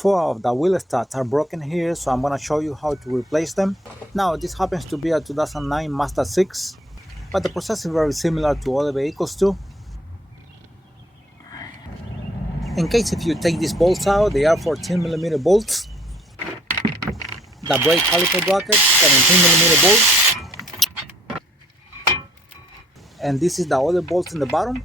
Four of the wheel studs are broken here, so I'm gonna show you how to replace them. Now this happens to be a 2009 Mazda 6, but the process is very similar to other vehicles too. In case if you take these bolts out, they are 14mm bolts. The brake caliper bracket, 17mm bolts. And this is the other bolts in the bottom.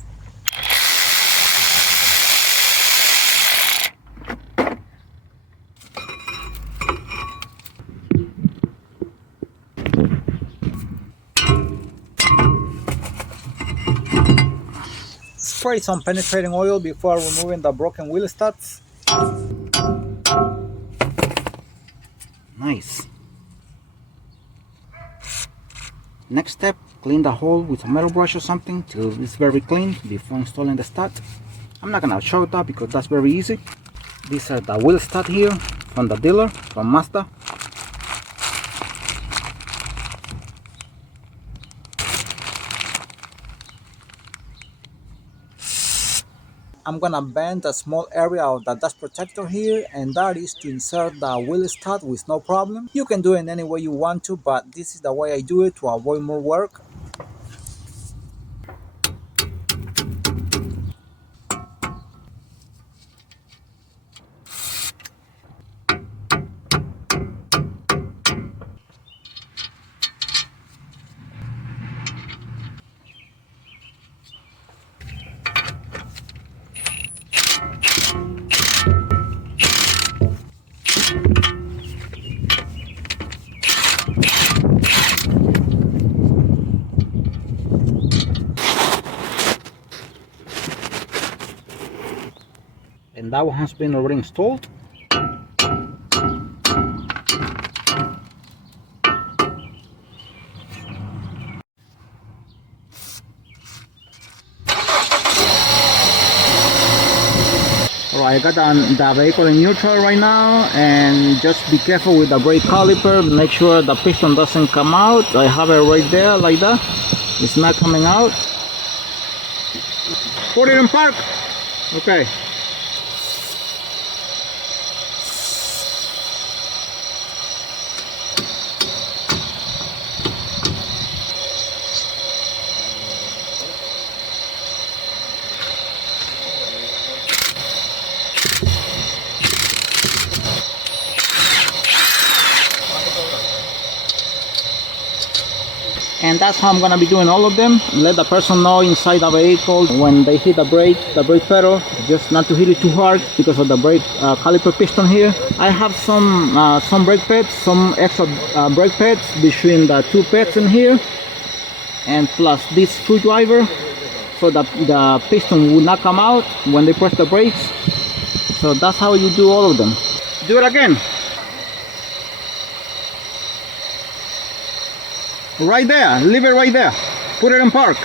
Spray some penetrating oil before removing the broken wheel studs. Nice. Next step, clean the hole with a metal brush or something till it's very clean before installing the stud. I'm not gonna show that because that's very easy. These are the wheel stud here from the dealer, from Mazda. I'm gonna bend a small area of the dust protector here, and that is to insert the wheel stud with no problem. You can do it any way you want to, but this is the way I do it to avoid more work. And that one has been already installed. Alright, I got the vehicle in neutral right now, and just be careful with the brake caliper. Make sure the piston doesn't come out. I have it right there like that. It's not coming out. Put it in park. Okay. And that's how I'm gonna be doing all of them. Let the person know inside the vehicle when they hit the brake pedal, just not to hit it too hard because of the brake caliper piston here. I have some brake pads, some extra brake pads between the two pads in here, and plus this screwdriver, so that the piston will not come out when they press the brakes. So that's how you do all of them. Do it again. Right there, leave it right there. Put it in park.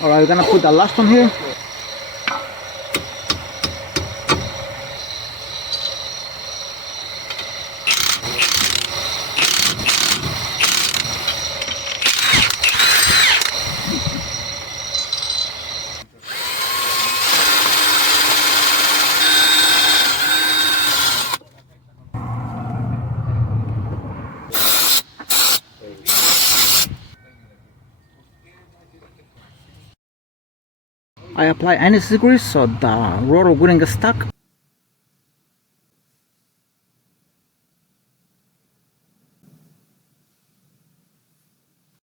Alright, we're gonna put the last one here. I apply anti-grease so the rotor wouldn't get stuck.